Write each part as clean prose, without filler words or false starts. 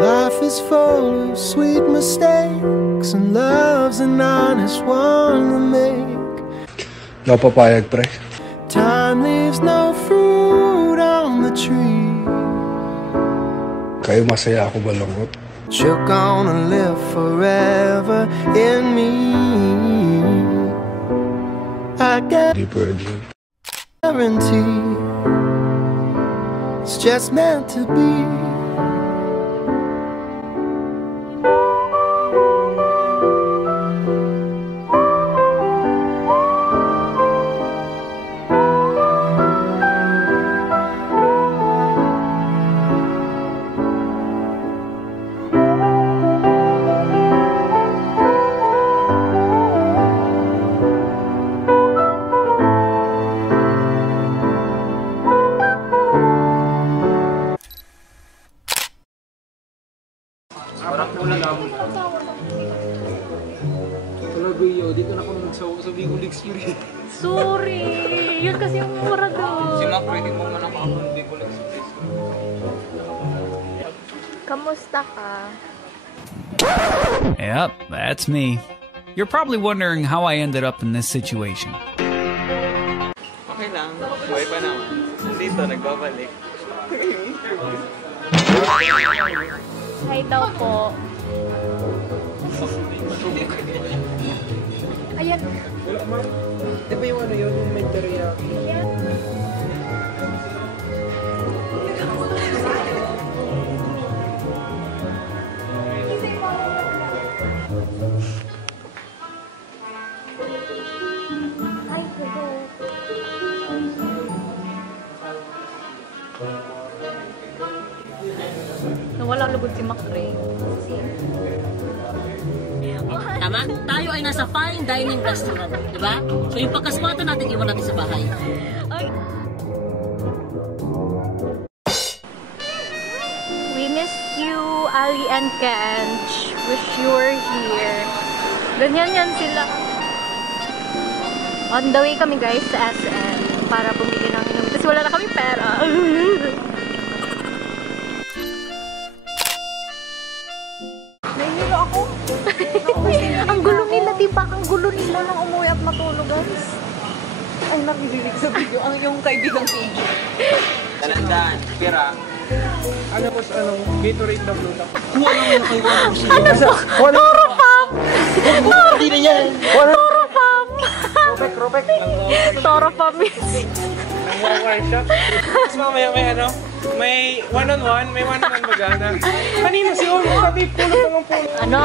Life is full of sweet mistakes, and love's an honest one to make. Daw papayag, pre. Time leaves no fruit on the tree. Kayo masaya, ako balungkot. You're gonna live forever in me. I Di pwede. guarantee it's just meant to be. Parang kulang lang. Talaga yun, dito na ako nagsawa sa Bicol Experience. Sorry! Yun kasi yung mura doon. Si Mac, pwede mo man ako ng Bicol Experience. Kamusta ka? Yep, that's me. You're probably wondering how I ended up in this situation. Okay lang, buhay pa naman. Dito, nagbabalik. Hi daw po. Ayan. Di ba yung ano yun, yung may teriyaki? Ay, hello. Nawala lugod si Macray. Tama? Tayo ay nasa fine dining restaurant, di ba? So yung pagkaswatan natin, iwan natin sa bahay. Ay. We miss you, Ali and Kench. Wish you were here. Ganyan yan sila. On the way kami guys sa SM para bumili ng inom. Kasi wala na kami pera. Nahihilo ako. Ang gulo nila, diba? Ang gulo nila nang umuwi at matulog guys. Ang nakikinig sa video, ang yung kaibigang PJ. Talandaan, pira. Ano po sa anong Gatorade na blue lang? Kuha lang yung kay Juan Jose. Toro Pam! Hindi na yan. Toro Pam! Robek. Toro Pam is... Nang-wire shop. Tapos mamaya may ano, may one-on-one, may one-on-one bagana. Kanina si Olo, pati pulot ng pulot. Ano?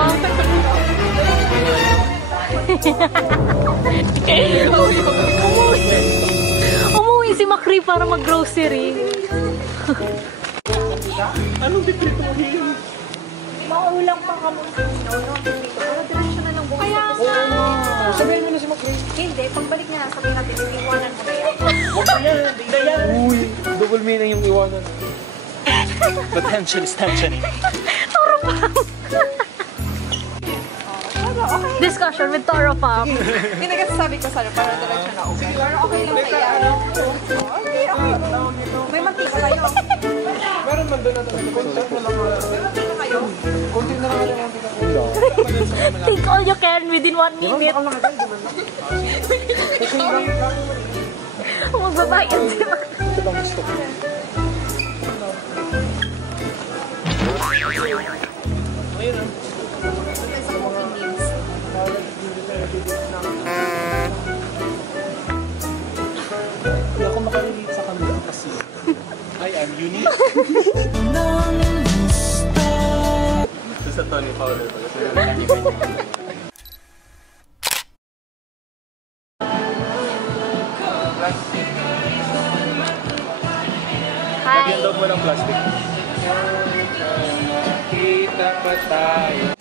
Umuwi si Macri para mag-grocery. Anong dekrito mo yun? Maulang pa ka mo. Pero diretsyo na lang bukas. Kaya nga. Sabihin mo na si Macri. Hindi, pagbalik na, sabihin natin, iwanan mo na yan. Huwag na yan, di na yan. Uy, double meaning yung iwanan. The tension is tensioning. Toro Pam! Discussion with Toro Pam. Hindi nagsasabi ko sa'yo, para diretsyo na okay. Pero okay lang kaya. Okay. May mantika kayo. Meron man doon na talaga. Konti na lang wala. Kayo. Konti na lang wala. Take all you can within 1 minute. Magbabayad si Macri. Ito lang gusto ko. Ayun ah. Hindi ako makarelate sa kanila kasi I am unique. Ito sa Tony Fowler pala. Hi! Lagyan daw mo ng plastic. Kita pa tayo.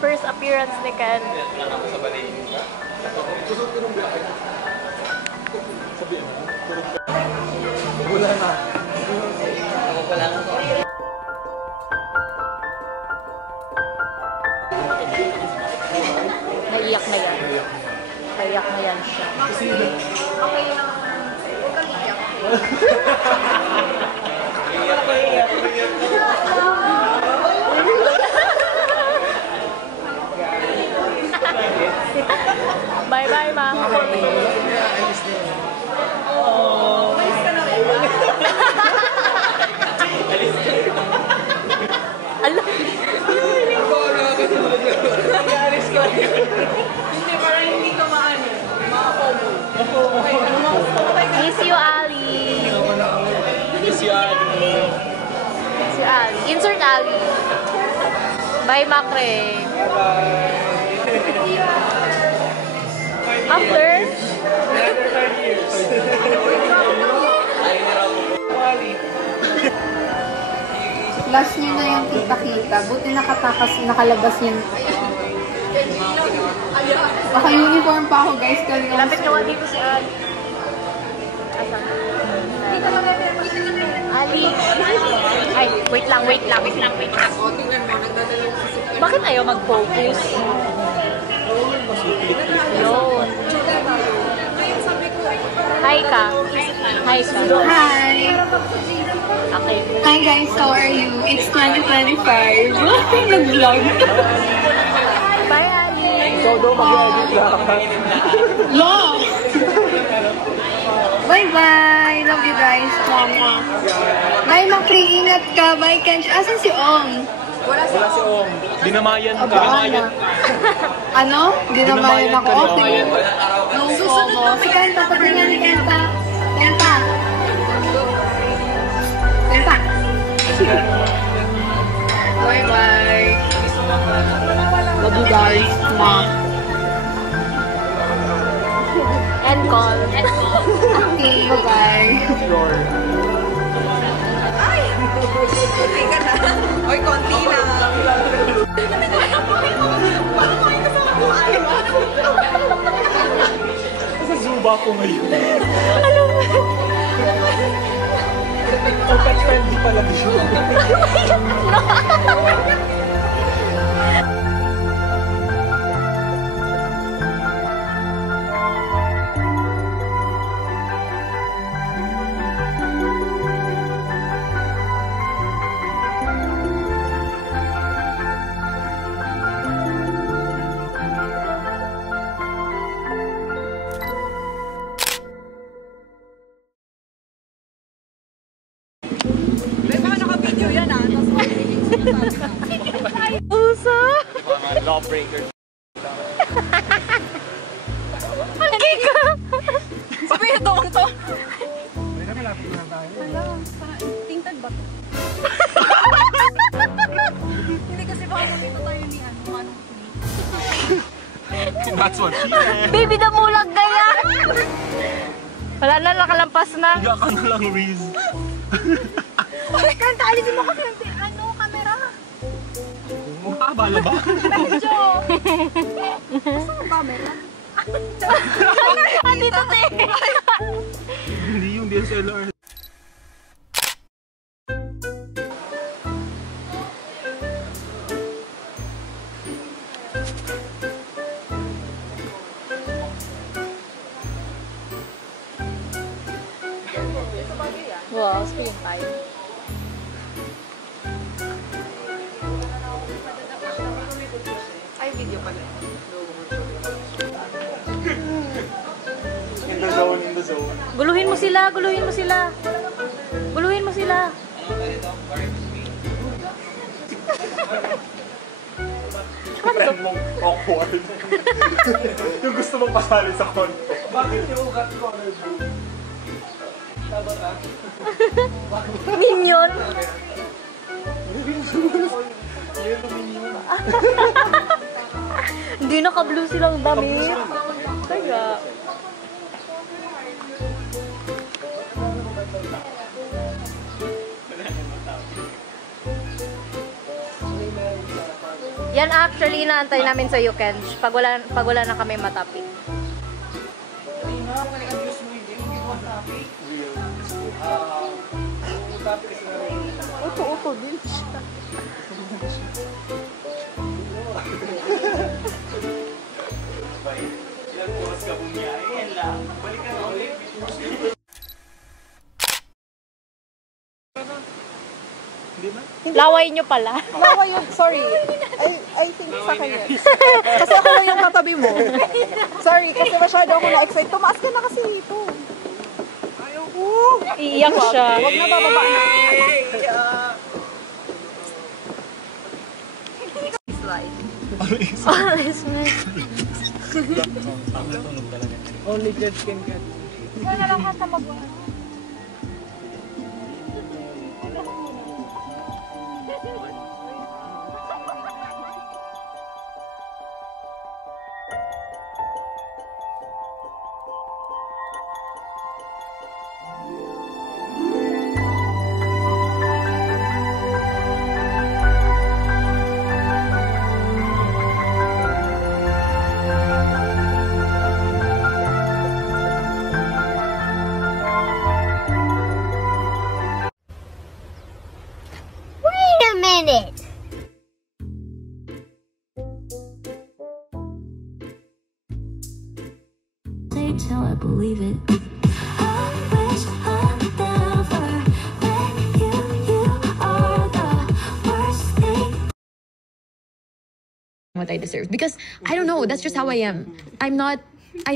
First appearance ni Ken. Naiyak na yan. Naiyak na yan siya. Okay lang. Huwag kang iyak. Bye-bye, ma. Umalis ka na rin ba? Alam. Hindi, parang hindi ka maano. Makapomo. Okay, ano mo? Miss you, Ali. Miss you, Ali. Miss you, Ali. Insert Ali. Bye, Makre. After? Another 5 years. Last nyo na yung kita-kita. Buti nakalabas yun. Naka-uniform pa ako, guys. Lapit naman dito si Ali. Asan? Ali. Ay, wait lang. Bakit ayaw mag-focus? Yun. Hi ka. Hi! Okay. Hi guys, how are you? It's 2025. Nag-vlog. Bye, Ali. Ikaw daw mag-edit lahat. Love! Bye-bye! Love you guys. Mama. Bye, Makri. Ingat ka. Bye, Kench. Asan si Om? Wala si Om. Dinamayan ka. Abaan. Ano? Dinamayan ako. Okay. No, Fomo. Si Kenta. Patingnan ni Kenta. Kenta. Bye-bye. Love you guys. Mom. End call. Okay, bye-bye. Ay! Konti ka na. Oy, konti lang. Parang kumain ka sa kakuhaan. Sa Zuba ko ngayon. Alam mo. Oh, pet-friendly pala siya. Uso! Lawbreaker. Lagi ka! Sabi ito, ito. Tingtad ba to? Hindi kasi baka dito tayo ni ano. That's what she said. Baby, damulag kaya! Wala na, nakalampas na. Higa ka na lang, Riz. Kanta, alisin mo kasi yung camera. Mukha ba na ba? Medyo. Gusto mo camera? Dito, te! Hindi yung DSLR. Wow, screen time. Ay, video pala. In the zone, in the zone. Guluhin mo sila, guluhin mo sila. Guluhin mo sila. Friend mong awkward. Yung gusto mong pasali sa konto. Bakit yung ugat ko? Minion. Hindi naka-blue silang damit. Kaya. Yan actually naantay namin sa Kenj. Pag wala na kami matapik. Uto din siya. Laway nyo pala. Laway yun, sorry. I think sa kanya. Kasi ako lang yung katabi mo. Sorry, kasi masyado ako na-excite. Tumaas ka na kasi dito. Iiyak siya. Huwag na bababa na. Only God can get. Ikaw na lang hasta mabuhay. Till I believe it. I wish I never met you. You are the worst thing. What I deserve, because I don't know, that's just how I am. I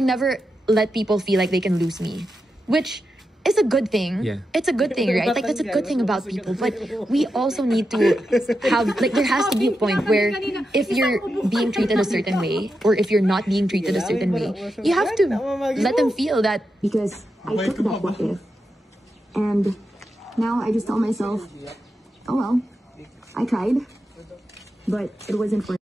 never let people feel like they can lose me, which is a good thing. Yeah. It's a good thing, right? Like, that's a good thing about people, but we also need to have, like, there has to be a point where if you're being treated a certain way, or if you're not being treated a certain way, you have to let them feel that. Because I took that what if, and now I just tell myself, oh well, I tried, but it wasn't for